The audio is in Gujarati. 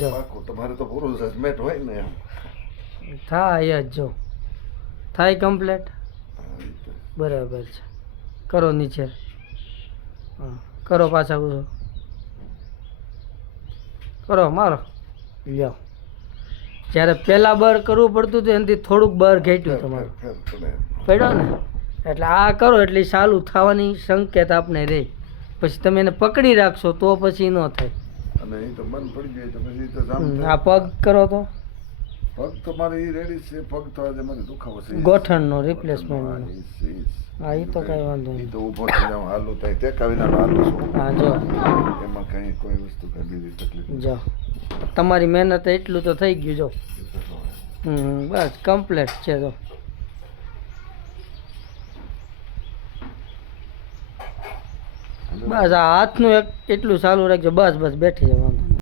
જો તમારે તો પૂરું જજમેન્ટ હોય ને એમ. થાય જ જો થાય કમ્પ્લેટ બરાબર છે. કરો નીચે, હા કરો પાછા ઉભો કરો મારો લ્યો. જ્યારે પહેલાં બર કરવું પડતું હતું એનાથી થોડુંક બર ઘટ્યું તમારું પડ્યો ને, એટલે આ કરો એટલે ચાલુ થવાની સંકેત આપને રહે. પછી તમે એને પકડી રાખશો તો પછી ન થાય. અને એ તો બંધ પડી જાય તો પછી તો જામ આ પગ કરો તો પગ તો મારે એ રેડી છે. પગ તો આજે મને દુખાવો છે ગોઠણનો રિપ્લેસમેન્ટ. હા એ તો કાંઈ વાંધો એ નહીં. તો ઊભો થઈ જાઉં હાલું થાય ટેકા વિનાનું હાલું છું. હા જો એમાં કઈ કોઈ વસ્તુ કઈ બીજી તકલીફ જો તમારી મહેનત એટલું તો થઈ ગયું જો. બસ કમ્પ્લેટ છે તો. બસ આ હાથનું એક એટલું ચાલુ રાખજો. બસ બસ બેઠી જવાનું.